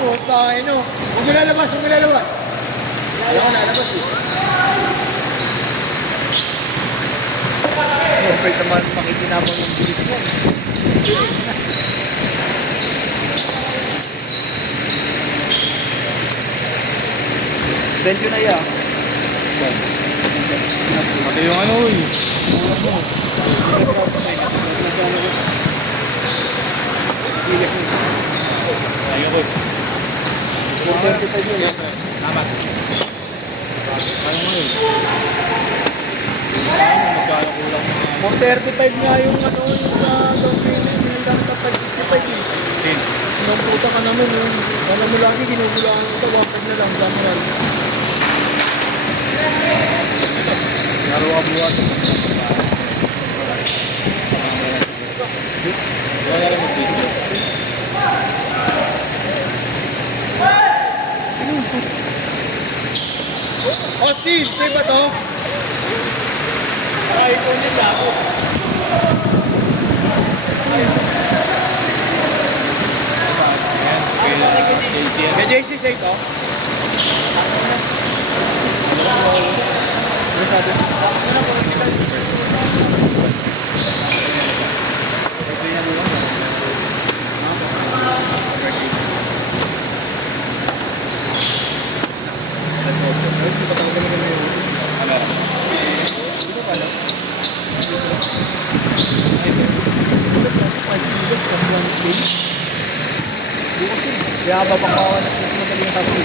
puta, no. Huwag mo lalabas, huwag mo lalabas. Ayaw ko lalabas eh. Pwede naman makikinabang yung bilis mo. Send yun na yan. Pati yung ano eh. Ulam mo. Ayun ko. 435 yun. Tama. Ano mo yun? Magkano kulang mga... 435 nga yung ano, yung sa down payment. Sinundan ka 565 eh. Din. Sinamputa ka naman yung, alam mo lagi, ginugulaan kita, wapag na lang, dami lang. Araw-abuan. Wala lang mag-video. Austin, sa'yo ba to? Ay, ikaw nila ako. Kaya JC sa'yo to? Ano sabi? Ano na po, hindi ka? Hindi pa talaga naman yun. Ano? Hindi pa pala. Isip natin 5 kilos plus 1 day. Hindi kasi. Kaya babakawa na mas madaling tatlo.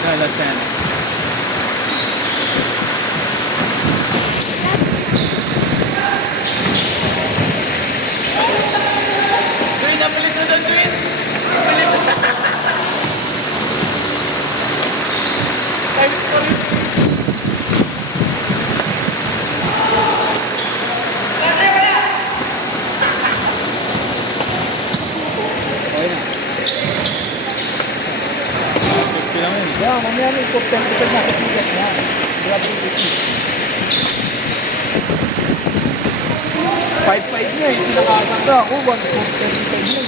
Yeah, last time. Green, napalis na doon, Green! Napalis na! Times 4 is... Yeah, mamaya may cocktail ko nasa tigas na. Grabe yung ito. 5.5 niya eh. Pinakasanda ako. 1.35 niya.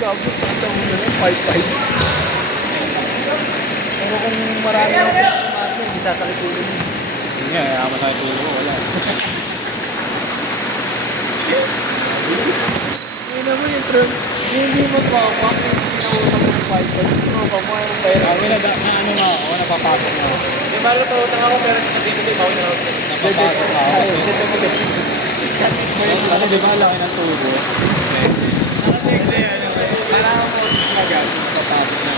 Gabo sa ulo na 5.5. Pero kung marami ako sa mga hindi sasakit ulo niya. Yun nga, yaman tayo tulo ko. Wala. Hindi naman yung term. Hindi magpapa. Hindi naman ng 5.5. Hindi pamayroong pera. Wala na ano nga ako, napapasok na ako. Di ba natutang ako pero sasabihin ko sa'yo, bawin na ako. Napapasok na ako. Ano, di ba laki ng tubo? Parang ako mag-magal. Napapasok na.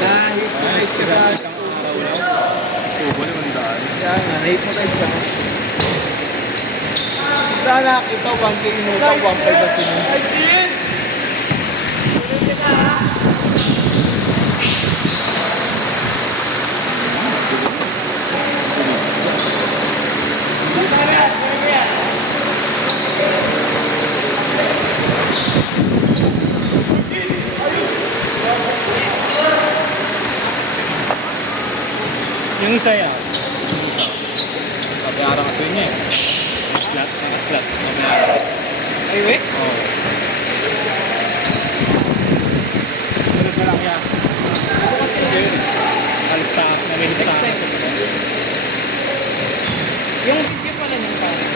Na-hypnotize ka sa... Tubo naman daan. Kaya nga, na-hypnotize ka. Sana ito 1K inutang 1.5 at sinun. Yung isa yan. Pabayara kasi niya eh. Slot, naka-slot. Pabayara. Ay, wait. Oo. Sunod na lang yan. Kasi alista, nalilista ako sa mga. Yung video pala ng pala.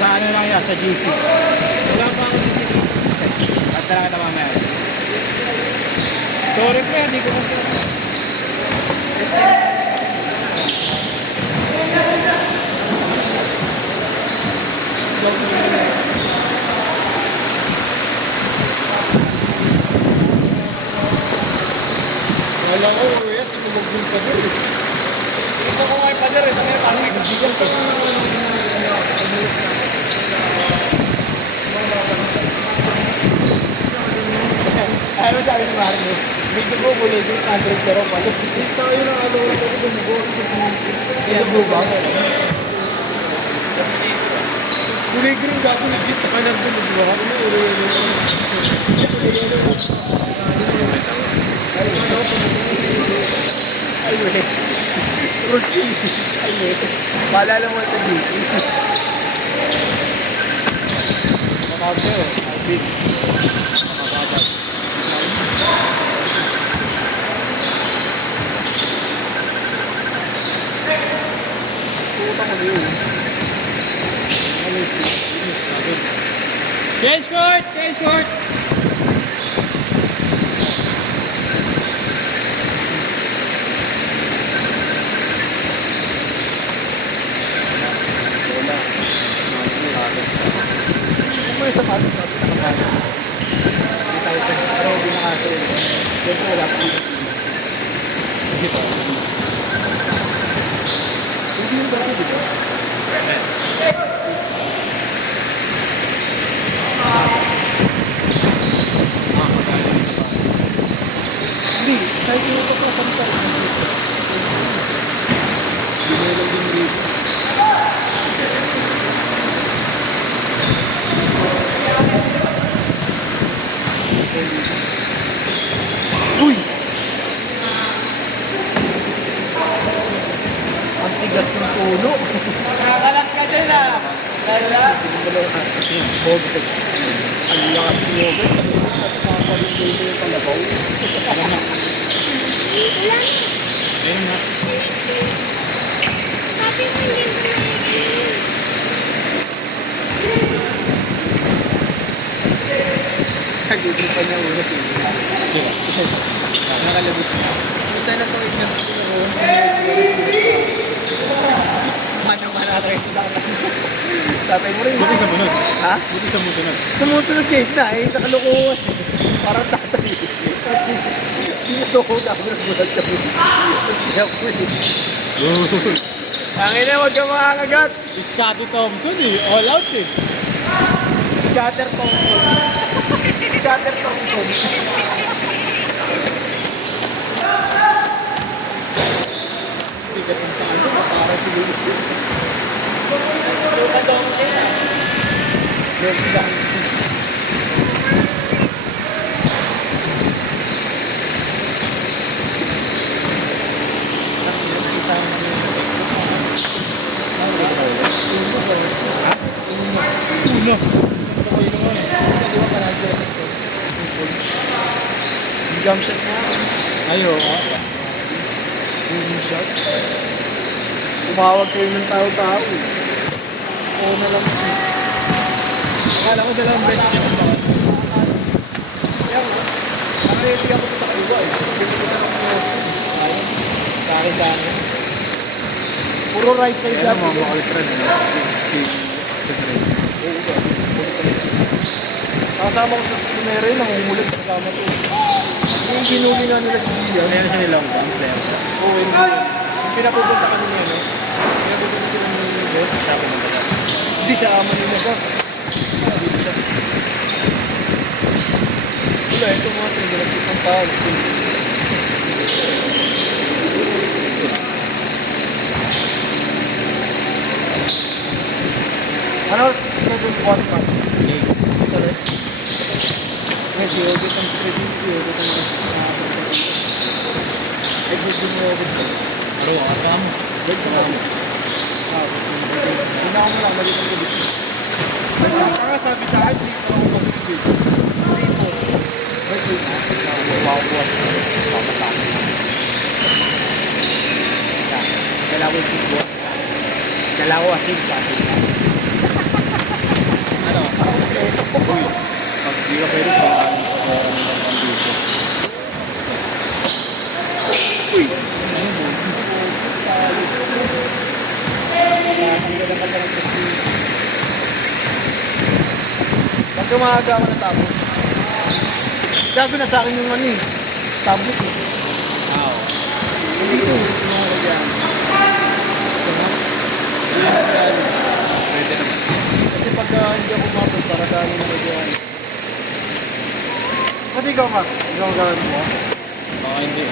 Sa ano lang yan, sa GC. Wala pa ako sa video. At talaga na mamaya. Sorry pa, hindi ko kasi. Wala ko, kuya, sinulog yung pader. Ito ko nga yung pader, ito nga yung paano may kabigan ko. Ayaw sabi ni Mario, may dugo mo na yung 100 pero pala. Tayo na ano na ito dugo. May dugo ba? Kulay green gago legit ka ng dugo ba? Ano ay wala. Rosti. Ay wala. Maalala mo sa DC. Makabel. Big. Makabel. Puta ko yun. Change court! Change court! Kung may sapatos na sa nakabala. Hindi tayo sa pero hindi nakasal. Siyempre wala pa dito. Dito. Hindi yung dati dito. Hindi. Kahit yung ito pa samtal. Binulang din dito. Uy! Ang tigas ng puno. Nakakalat ka din ah! Lala! Sinigalaw ka. Hobbit. Ang lakas ng hobbit. Nakakalit dito yung palabaw. Ayun nga. Nagiging pa niya una siya. Nakalabot na. Punta na ito, ignap ko na ron. Mana-mana tayo sa tatay mo rin. Buti sa munod. Ha? Buti sa musunod. Sumusunod kahit na eh, sa kalukuhan. Parang tatay. Hindi na ito ako nagbulat kami. Tapos kaya po eh. Tangin na, huwag kang makakagat. Scotty Thompson eh. All out eh. Scatter Thompson. Scatter Thompson. Bigat ang talo, parang si Luis. Lord lang. Uno. Jump shot na. Ayo. Boom shot. Tumawag kayo ng tao-tao. Oo na lang. Akala ko dalawang beses niya sa Kaya nga. Ready ako sa kaiwa eh. Hindi ko na lang sa akin. puro right side Kaya lang. naman makalipran ano. Si Stephen. Kasama ko sa primero yun, nangungulit kasama ko. Yung ginuli nga nila si Gian. Kaya na siya nilang bang player. Oo, hindi yun. Yung pinapupunta kami niya, no? Pinapupunta sila ng best. Siya pumunta ka. Hindi siya Manila ba? Dito siya. Wala, ito mga tinagalagsik ng tao. Ano sila doon bukas pa? Ito rin. Kasi Yogi ang stressing si Yogi ang ay good din Yogi. Pero wala mo. Wait ka mo. Hindi na ako lang mali ng tubig. Nagtataka sabi sa akin, hindi ko ako mag-tubig. Hindi po. Wait na. Mawawas. Papasakin. Dalawa yung tubig. Dalawa asin pa. Ano? Uy. Pag di ka pwede sa dito. Uy! Pagka maaga ako natapos, gago na sa akin yung ano eh, tablet eh. Wow. Hindi ko, yung mga lagyan. Kasi nga, yung mga lagyan. Pwede naman. Kasi pagka hindi ako mapag, para sa akin yung lagyan. Pati ikaw ka. Ikaw ang gawin mo. Baka hindi.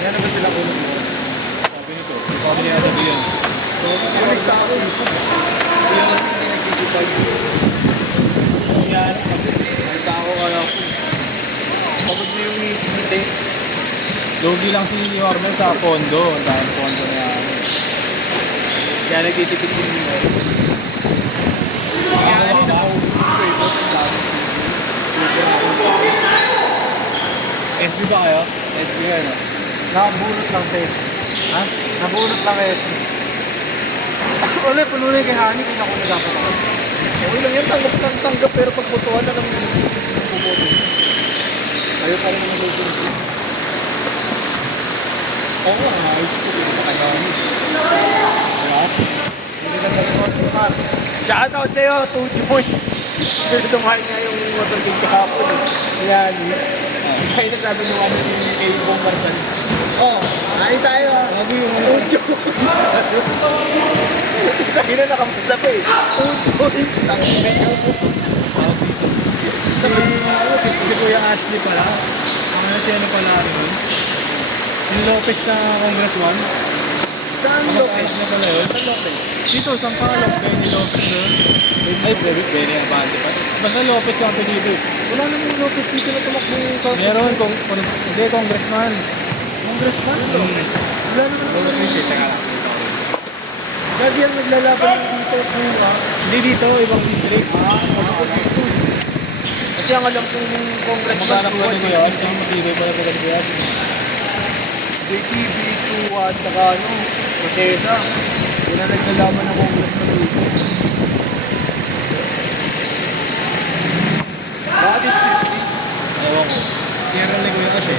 Yan na ba sila kulong mo? Sabi nito. Sabi niya sabi yun. Kulis na ako. Kaya lang hindi nagsisipag. Yan. Ang tao kaya ako. Pagod mo yung ngiti. Logi lang si Hormel sa pondo. Ang daming pondo na yan. Kaya nagtitipid yung mga. Kaya ano na ako. SB ba kayo? SB kayo, no? Nakabunot lang sa SB. Ha? Nabunot lang sa SB. Uli, puno na yung kay Hani kung ako nagdapat ako. Okay lang yan, tanggap ng tanggap pero pag butuan na lang bumoto. Ayaw pa rin naman luto. Oo nga, ayos ko yung makagawin. Wala? Hindi ka sa likod ng car. Shout out sa'yo, 2 points. Pero tumahan nga yung motor din kahapon. Yan. Kaya nasabi nung ano yung kay Bong Marsan. Oh, ay tayo ah. Sabi yung ano. Audio. Sabi na nakapunta pa eh. 2 points. Tangin na yun. Si Kuya Ashley pala. Ano si ano pala ano? Yung Lopez na congressman. Saan Ano Lopez? na pala yun? Saan Lopez? Dito, Sampalok. Benny Lopez doon. Ay, Benny ang bante pa. Basta Lopez yung apelido. Wala naman yung Lopez dito na tumakbo yung Lopez. Meron, hindi, congressman. Congressman? Wala naman yung Lopez, teka lang. Lagi ang naglalaban lang dito. Kuya. Hindi dito, ibang district. Kasi ang alam kong congressman. Maghanap ka ni Kuya. Ano yung matibay pala pala ni Kuya? JTV, Tuwan, saka ano, Roseda. Yun ang naglalaban ng congressman dito. Baka district 3. Ewan ko. General ni Kuya kasi.